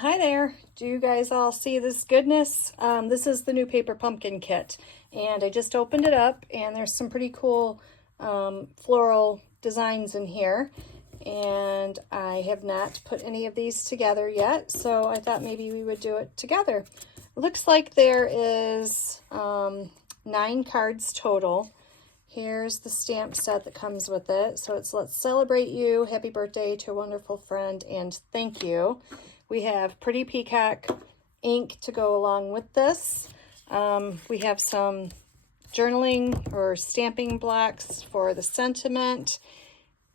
Hi there. Do you guys all see this goodness? This is the new paper pumpkin kit, and I just opened it up, and there's some pretty cool floral designs in here, and I have not put any of these together yet, so I thought maybe we would do it together. It looks like there is 9 cards total. Here's the stamp set that comes with it. So it's "Let's celebrate you, happy birthday to a wonderful friend, and thank you." We have Pretty Peacock ink to go along with this. We have some journaling or stamping blocks for the sentiment.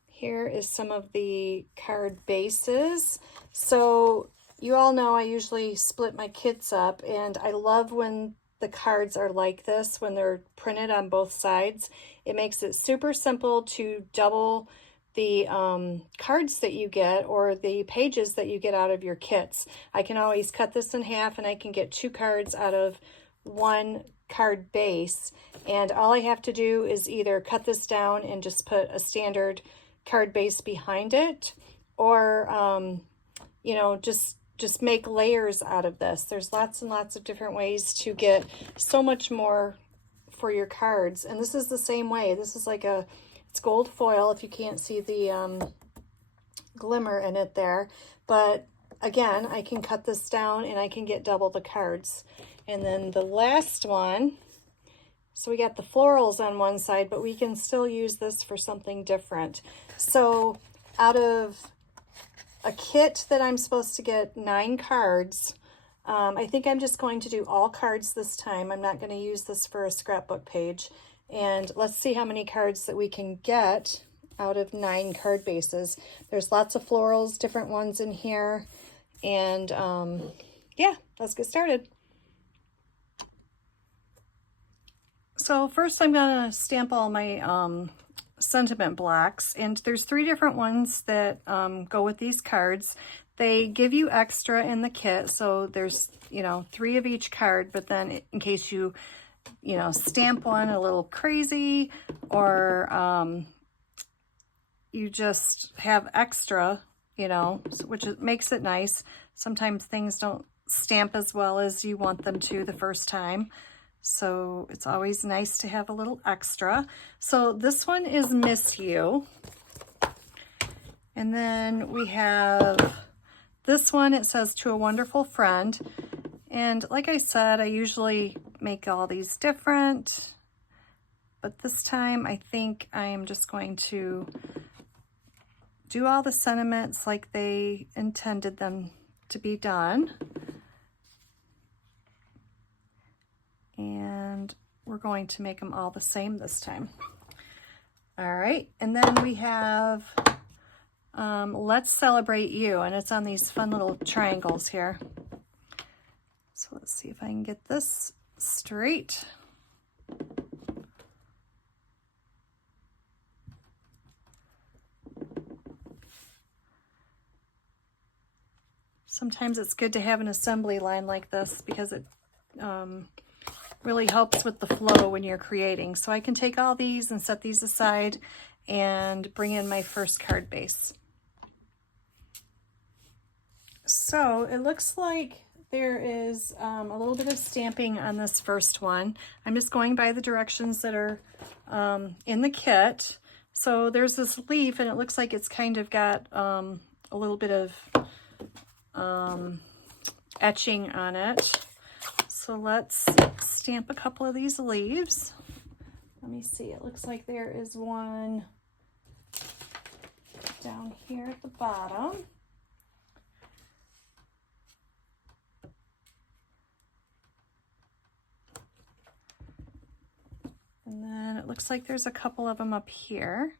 Here is some of the card bases. So you all know I usually split my kits up, and I love when the cards are like this, when they're printed on both sides. It makes it super simple to double the cards that you get or the pages that you get out of your kits. I can always cut this in half and I can get 2 cards out of 1 card base, and all I have to do is either cut this down and just put a standard card base behind it, or you know, just make layers out of this. There's lots and lots of different ways to get so much more for your cards, and this is the same way. This is like it's gold foil if you can't see the glimmer in it there, but again, I can cut this down and I can get double the cards. And then the last one, so we got the florals on one side, but we can still use this for something different. So out of a kit that I'm supposed to get 9 cards, I think I'm just going to do all cards this time. I'm not going to use this for a scrapbook page. And let's see how many cards that we can get out of 9 card bases. There's lots of florals, different ones in here. And yeah, let's get started. So first I'm going to stamp all my sentiment blocks, and there's 3 different ones that go with these cards. They give you extra in the kit, so there's, you know, 3 of each card, but then in case you stamp one a little crazy, or you just have extra, which makes it nice. Sometimes things don't stamp as well as you want them to the first time, so it's always nice to have a little extra. So this one is Miss You. And then we have this one. It says "To a Wonderful Friend." And like I said, I usually make all these different, but this time I think I am just going to do all the sentiments like they intended them to be done. And we're going to make them all the same this time. All right, and then we have "Let's Celebrate You," and it's on these fun little triangles here. So let's see if I can get this straight. Sometimes it's good to have an assembly line like this because it really helps with the flow when you're creating. So I can take all these and set these aside and bring in my first card base. So it looks like there is a little bit of stamping on this first one. I'm just going by the directions that are in the kit. So there's this leaf, and it looks like it's kind of got a little bit of etching on it. So let's stamp a couple of these leaves. Let me see, it looks like there is one down here at the bottom. And then it looks like there's a couple of them up here.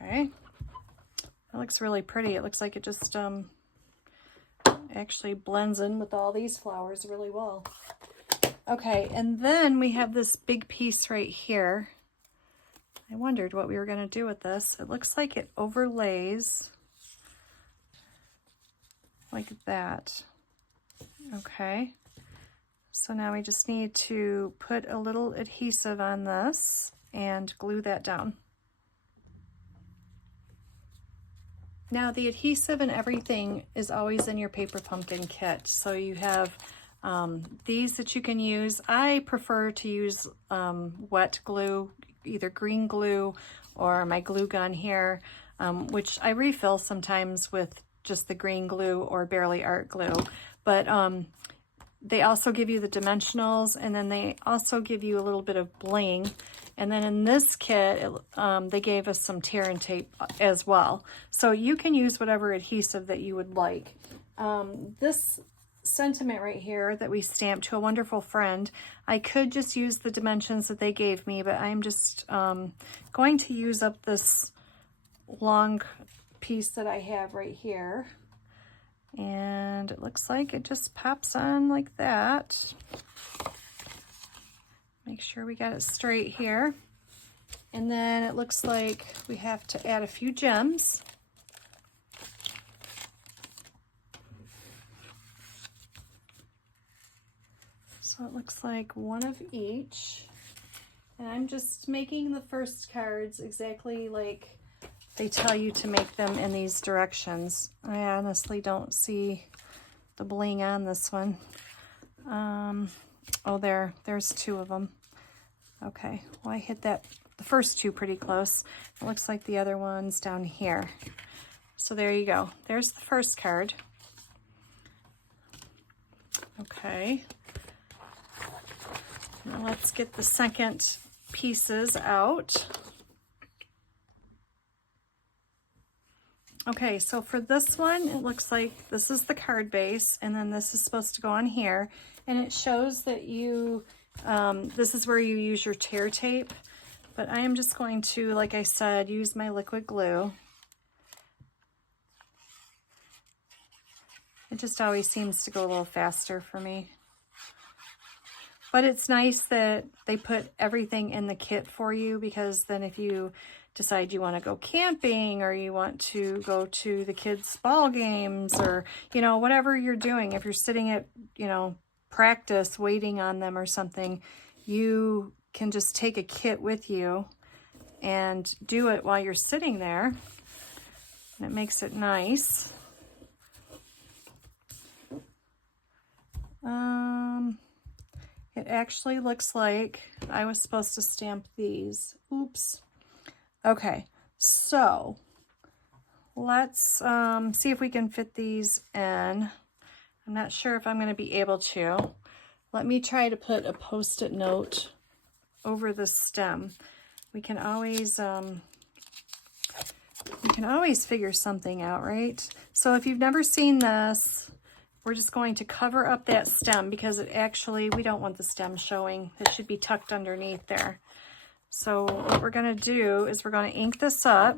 Okay, that looks really pretty. It looks like it just actually blends in with all these flowers really well. Okay, and then we have this big piece right here. I wondered what we were going to do with this. It looks like it overlays like that. Okay, so now we just need to put a little adhesive on this and glue that down. Now the adhesive and everything is always in your paper pumpkin kit. So you have these that you can use. I prefer to use wet glue, either green glue or my glue gun here, which I refill sometimes with just the green glue or Barely Art glue. But they also give you the dimensionals, and then they also give you a little bit of bling. And then in this kit, they gave us some tear and tape as well. So you can use whatever adhesive that you would like. This sentiment right here that we stamped, "To a Wonderful Friend," I could just use the dimensions that they gave me, but I'm just going to use up this long piece that I have right here. And it looks like it just pops on like that. Make sure we got it straight here. And then it looks like we have to add a few gems. So it looks like one of each. And I'm just making the first cards exactly like they tell you to make them in these directions. I honestly don't see the bling on this one. Oh, there's two of them. Okay, well, I hit the first two pretty close. It looks like the other one's down here. So there you go. There's the first card. Okay. Now let's get the second pieces out. Okay, so for this one, it looks like this is the card base, and then this is supposed to go on here, and it shows that you, this is where you use your tear tape, but I am just going to, like I said, use my liquid glue. It just always seems to go a little faster for me. But it's nice that they put everything in the kit for you, because then if you decide you want to go camping or you want to go to the kids' ball games, or, you know, whatever you're doing, if you're sitting at, you know, practice waiting on them or something, you can just take a kit with you and do it while you're sitting there. And it makes it nice. It actually looks like I was supposed to stamp these. Oops. Okay, so let's see if we can fit these in. I'm not sure if I'm going to be able to. Let me try to put a Post-it note over the stem. We can always figure something out, right? So if you've never seen this, we're just going to cover up that stem, because it actually, we don't want the stem showing. It should be tucked underneath there. So what we're going to do is we're going to ink this up.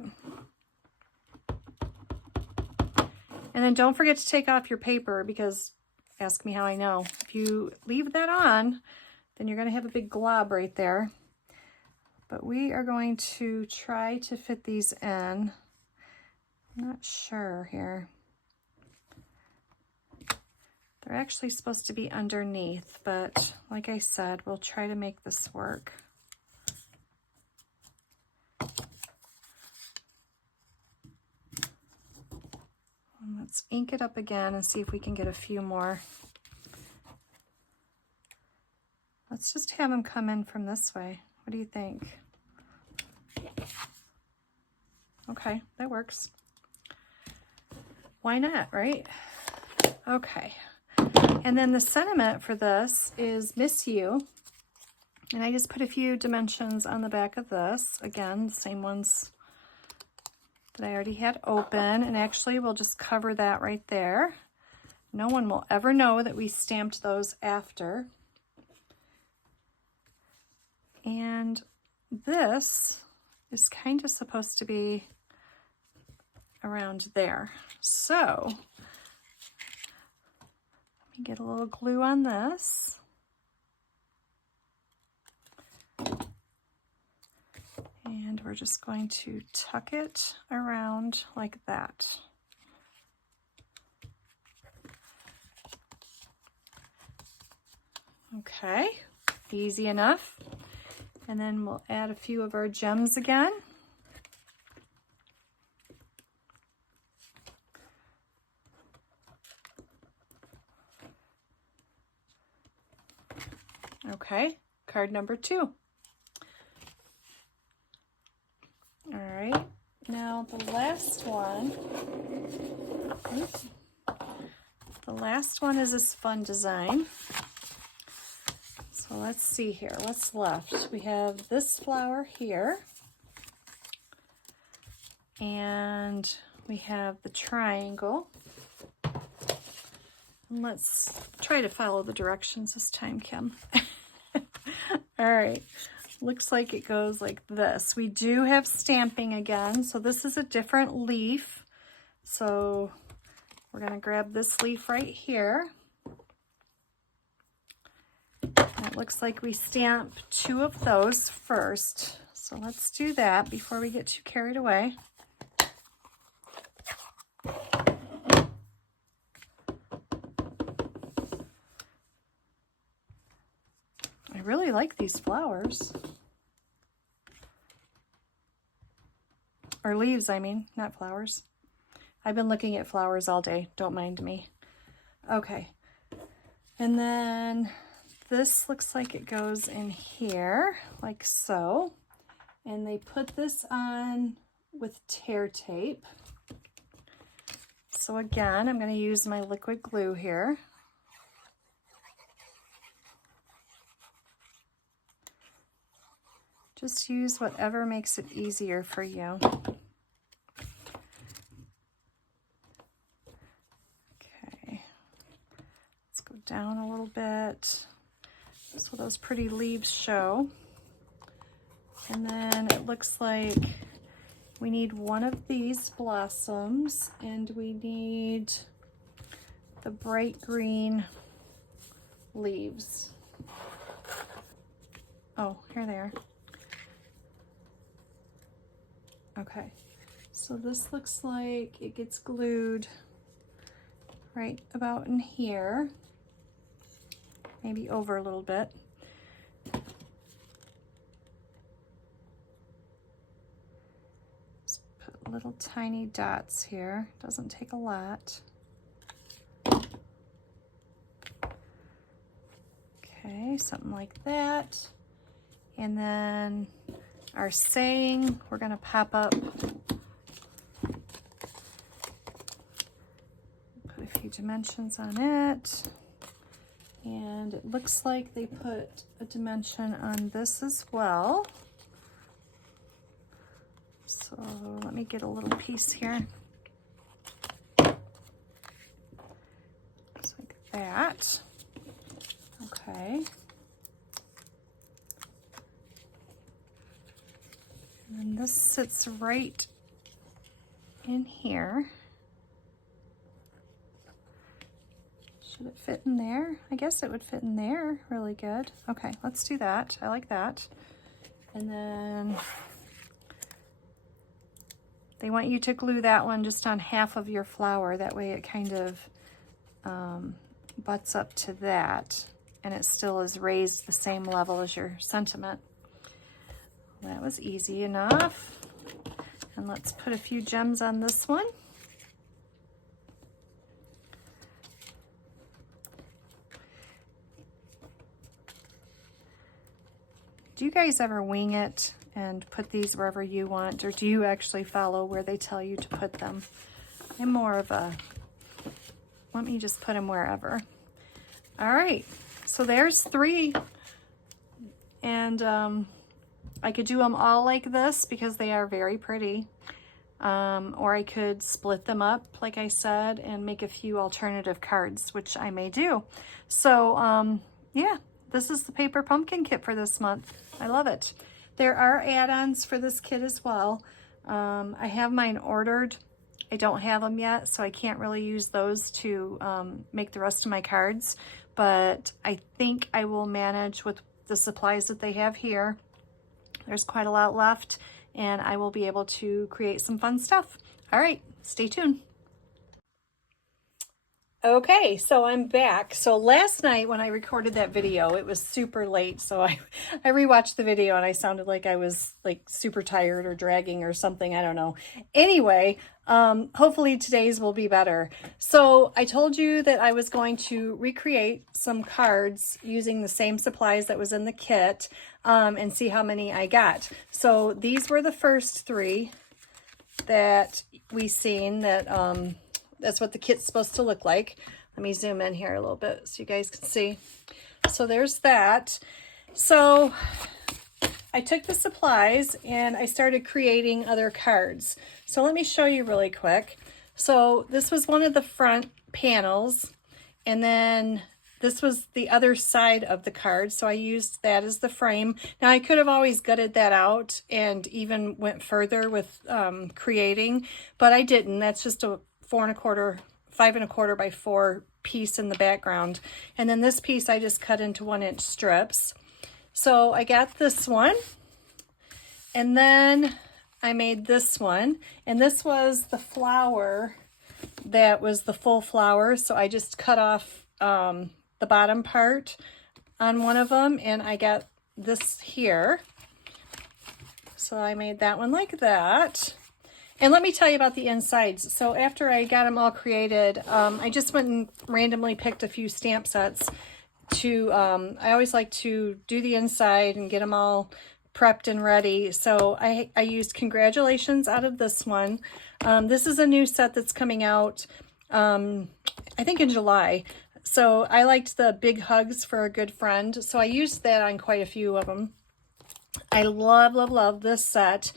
And then don't forget to take off your paper, because, ask me how I know, if you leave that on, then you're going to have a big glob right there. But we are going to try to fit these in. I'm not sure here. They're actually supposed to be underneath, but like I said, we'll try to make this work. And let's ink it up again and see if we can get a few more. Let's just have them come in from this way. What do you think? Okay, that works. Why not, right? Okay. And then the sentiment for this is "Miss You." And I just put a few dimensions on the back of this. Again, the same ones that I already had open. And actually, we'll just cover that right there. No one will ever know that we stamped those after. And this is kind of supposed to be around there. So let me get a little glue on this. And we're just going to tuck it around like that. Okay, easy enough. And then we'll add a few of our gems again. Okay, card number 2. All right, now the last one. Oops. The last one is this fun design. So let's see here, what's left? We have this flower here. And we have the triangle. And let's try to follow the directions this time, Kim. All right, looks like it goes like this. We do have stamping again, so this is a different leaf. So we're gonna grab this leaf right here. And it looks like we stamp 2 of those first. So let's do that before we get too carried away. I really like these flowers. Or leaves, I mean, not flowers. I've been looking at flowers all day, don't mind me. Okay, and then this looks like it goes in here, like so. And they put this on with tear tape. So again, I'm going to use my liquid glue here. Just use whatever makes it easier for you. Okay, let's go down a little bit so those pretty leaves show. And then it looks like we need one of these blossoms, and we need the bright green leaves. Oh, here they are. Okay, so this looks like it gets glued right about in here, maybe over a little bit. Just put little tiny dots here, doesn't take a lot. Okay, something like that. And then our saying, we're gonna pop up, put a few dimensions on it. And it looks like they put a dimension on this as well. So let me get a little piece here. Just like that. Okay. And this sits right in here. Should it fit in there? I guess it would fit in there really good. Okay, let's do that. I like that. And then they want you to glue that one just on half of your flower. That way it kind of butts up to that, and it still is raised the same level as your sentiment. That was easy enough. And let's put a few gems on this one. Do you guys ever wing it and put these wherever you want, or do you actually follow where they tell you to put them? I'm more of a, let me just put them wherever. All right, so there's 3. And I could do them all like this because they are very pretty. Or I could split them up, like I said, and make a few alternative cards, which I may do. So yeah, this is the paper pumpkin kit for this month. I love it. There are add-ons for this kit as well. I have mine ordered. I don't have them yet, so I can't really use those to make the rest of my cards. But I think I will manage with the supplies that they have here. There's quite a lot left, and I will be able to create some fun stuff. All right, stay tuned. Okay, so I'm back. So last night when I recorded that video, it was super late. So I rewatched the video and I sounded like I was like super tired or dragging or something. I don't know. Anyway, hopefully today's will be better. So I told you that I was going to recreate some cards using the same supplies that was in the kit and see how many I got. So these were the first three that we seen that that's what the kit's supposed to look like. Let me zoom in here a little bit so you guys can see. So there's that. So I took the supplies and I started creating other cards. So let me show you really quick. So this was one of the front panels, and then this was the other side of the card. So I used that as the frame. Now I could have always gutted that out and even went further with creating, but I didn't. That's just a 4¼ 5¼ by 4 piece in the background. And then this piece I just cut into 1-inch strips. So I got this one, and then I made this one, and this was the flower that was the full flower. So I just cut off the bottom part on one of them, and I got this here. So I made that one like that. And let me tell you about the insides. So after I got them all created, I just went and randomly picked a few stamp sets to, I always like to do the inside and get them all prepped and ready. So I used Congratulations out of this one. This is a new set that's coming out, I think in July. So I liked the Big Hugs for a Good Friend. So I used that on quite a few of them. I love, love, love this set.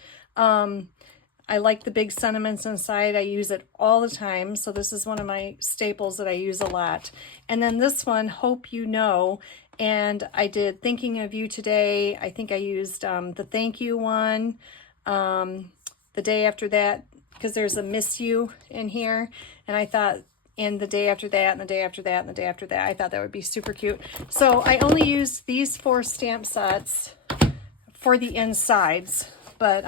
I like the big sentiments inside. I use it all the time. So this is one of my staples that I use a lot. And then this one, Hope You Know. And I did Thinking of You Today. I think I used the Thank You one. The day after that, because there's a Miss You in here. And I thought, and the day after that, and the day after that, and the day after that, I thought that would be super cute. So I only used these 4 stamp sets for the insides. But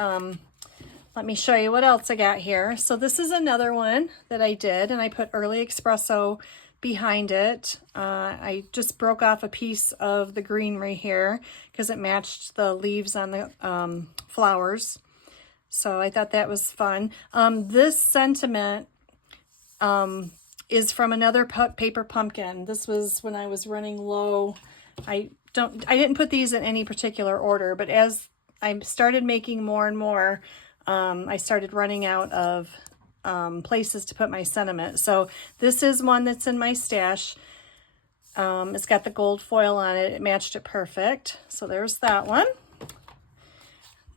let me show you what else I got here. So this is another one that I did, and I put Early Espresso behind it. I just broke off a piece of the greenery here because it matched the leaves on the flowers. So I thought that was fun. This sentiment is from another paper pumpkin. This was when I was running low. I didn't put these in any particular order, but as I started making more and more, I started running out of places to put my sentiment. So this is one that's in my stash. It's got the gold foil on it. It matched it perfect. So there's that one.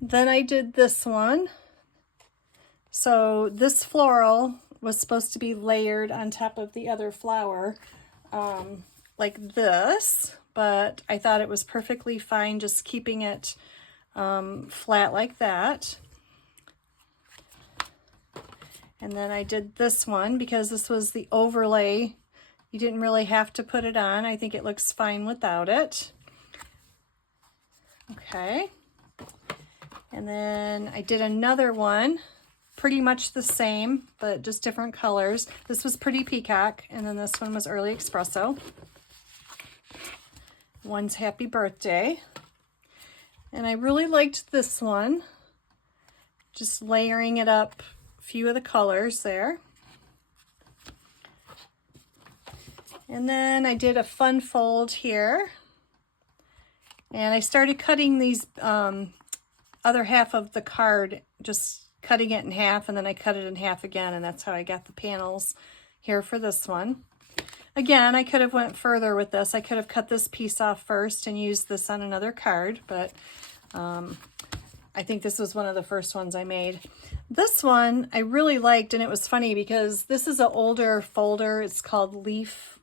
Then I did this one. So this floral was supposed to be layered on top of the other flower like this, but I thought it was perfectly fine just keeping it flat like that. And then I did this one because this was the overlay. You didn't really have to put it on. I think it looks fine without it. Okay. And then I did another one, pretty much the same, but just different colors. This was Pretty Peacock, and then this one was Early Espresso. One's Happy Birthday. And I really liked this one. Just layering it up, a few of the colors there. And then I did a fun fold here. And I started cutting these other half of the card, just cutting it in half, and then I cut it in half again, and that's how I got the panels here for this one. Again, I could have went further with this. I could have cut this piece off first and used this on another card, but I think this was one of the first ones I made. This one I really liked, and it was funny because this is an older folder. It's called Leaf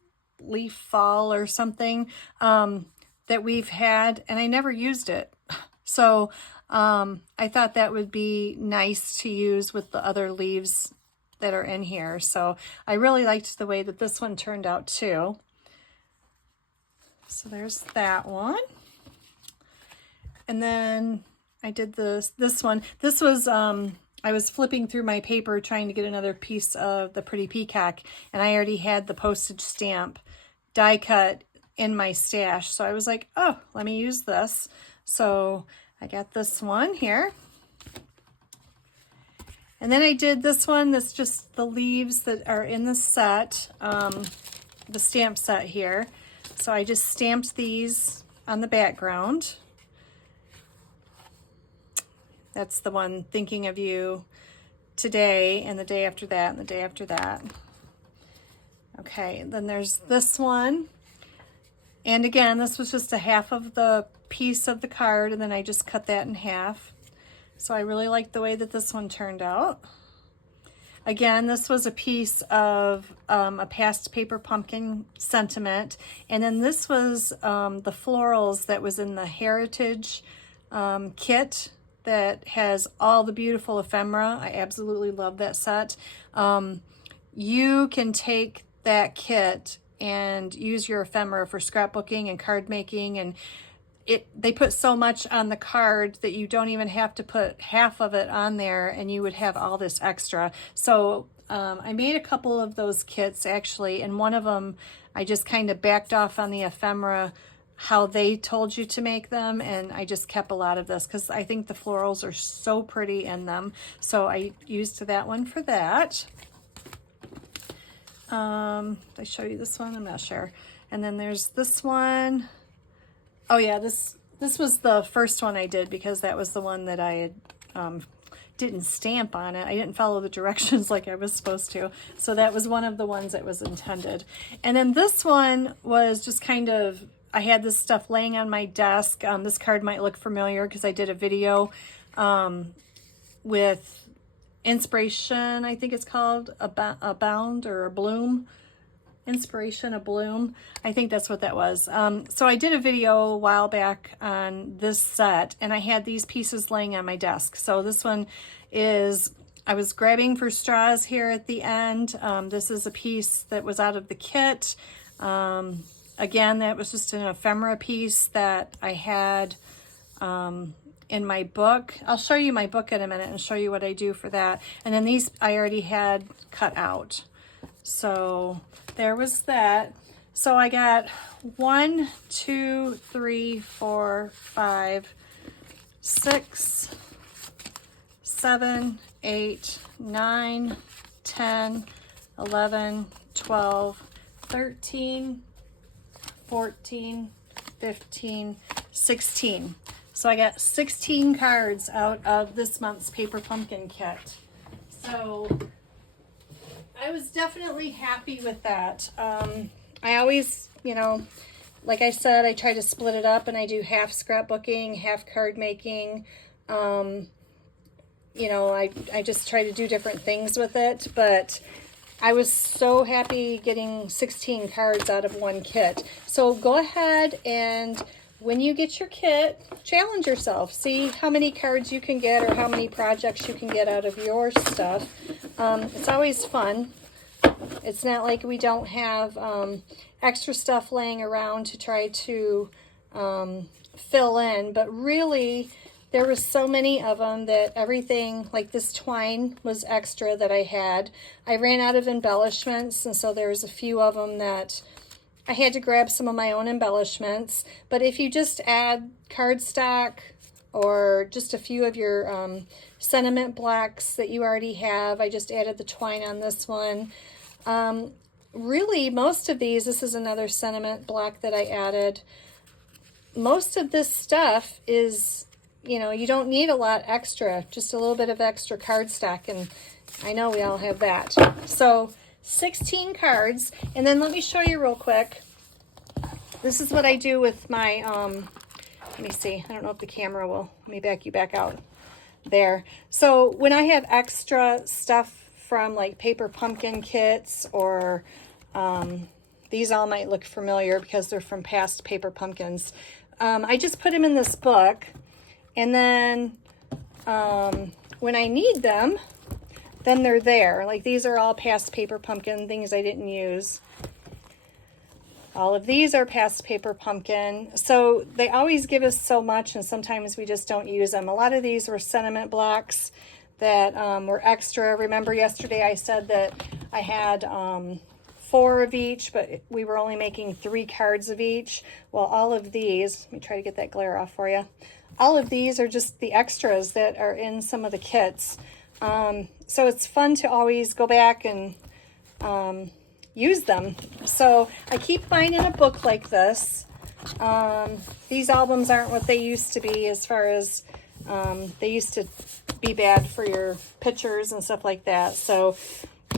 Fall or something that we've had, and I never used it. So I thought that would be nice to use with the other leaves that are in here. So I really liked the way that this one turned out too. So there's that one. And then I did this one. This was I was flipping through my paper trying to get another piece of the Pretty Peacock, and I already had the postage stamp die cut in my stash. So I was like, oh, let me use this. So I got this one here. And then I did this one that's just the leaves that are in the set, the stamp set here. So I just stamped these on the background. That's the one, thinking of you today, and the day after that, and the day after that. Okay, then there's this one. And again, this was just a half of the piece of the card, and then I just cut that in half. So I really like the way that this one turned out. Again, this was a piece of a past paper pumpkin sentiment. And then this was the florals that was in the Heritage kit that has all the beautiful ephemera. I absolutely love that set. You can take that kit and use your ephemera for scrapbooking and card making, and they put so much on the card that you don't even have to put half of it on there, and you would have all this extra. So I made a couple of those kits actually, and one of them I just kind of backed off on the ephemera how they told you to make them, and I just kept a lot of this because I think the florals are so pretty in them. So I used that one for that. Did I show you this one? I'm not sure. And then there's this one. Oh yeah, this was the first one I did because that was the one that I had didn't stamp on it. I didn't follow the directions like I was supposed to. So that was one of the ones that was intended. And then this one was just kind of, I had this stuff laying on my desk. This card might look familiar because I did a video with Inspiration, I think it's called, a bound or a bloom. Inspiration, a bloom. I think that's what that was. So I did a video a while back on this set, and I had these pieces laying on my desk. So this one is, I was grabbing for straws here at the end. This is a piece that was out of the kit. Again, that was just an ephemera piece that I had in my book. I'll show you my book in a minute and show you what I do for that. And then these I already had cut out. So there was that. So I got 1, 2, 3, 4, 5, 6, 7, 8, 9, 10, 11, 12, 13, 14, 15, 16. So I got 16 cards out of this month's Paper Pumpkin kit. So I was definitely happy with that. I always, you know, like I said, I try to split it up, and I do half scrapbooking, half card making. You know, I just try to do different things with it, but I was so happy getting 16 cards out of one kit. So go ahead and when you get your kit, challenge yourself. See how many cards you can get or how many projects you can get out of your stuff. It's always fun. It's not like we don't have extra stuff laying around to try to fill in, but really there was so many of them that everything, like this twine was extra that I had. I ran out of embellishments, and so there's a few of them that I had to grab some of my own embellishments. But if you just add cardstock or just a few of your sentiment blocks that you already have, I just added the twine on this one. Really, most of these, this is another sentiment block that I added. Most of this stuff is, you know, you don't need a lot extra, just a little bit of extra cardstock, and I know we all have that. So 16 cards, and then let me show you real quick. This is what I do with my, let me see, I don't know if the camera will, let me back you back out there. So when I have extra stuff from like Paper Pumpkin kits, or these all might look familiar because they're from past Paper Pumpkins, I just put them in this book, and then when I need them, then they're there. Like these are all past Paper Pumpkin things I didn't use. All of these are past Paper Pumpkin. So they always give us so much, and sometimes we just don't use them. A lot of these were sentiment blocks that were extra. Remember yesterday I said that I had 4 of each, but we were only making 3 cards of each. Well, all of these, let me try to get that glare off for you. All of these are just the extras that are in some of the kits. So it's fun to always go back and use them. So I keep finding a book like this. These albums aren't what they used to be, as far as they used to be bad for your pictures and stuff like that. So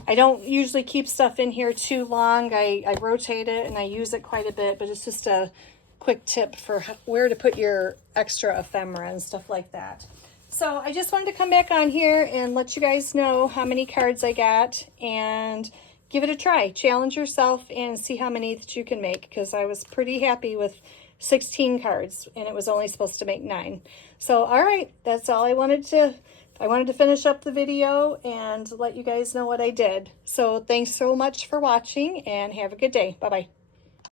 I don't usually keep stuff in here too long. I rotate it and I use it quite a bit, but it's just a quick tip for where to put your extra ephemera and stuff like that. So I just wanted to come back on here and let you guys know how many cards I got and give it a try. Challenge yourself and see how many that you can make, because I was pretty happy with 16 cards and it was only supposed to make 9. So all right, that's all I wanted to finish up the video and let you guys know what I did. So thanks so much for watching and have a good day. Bye-bye.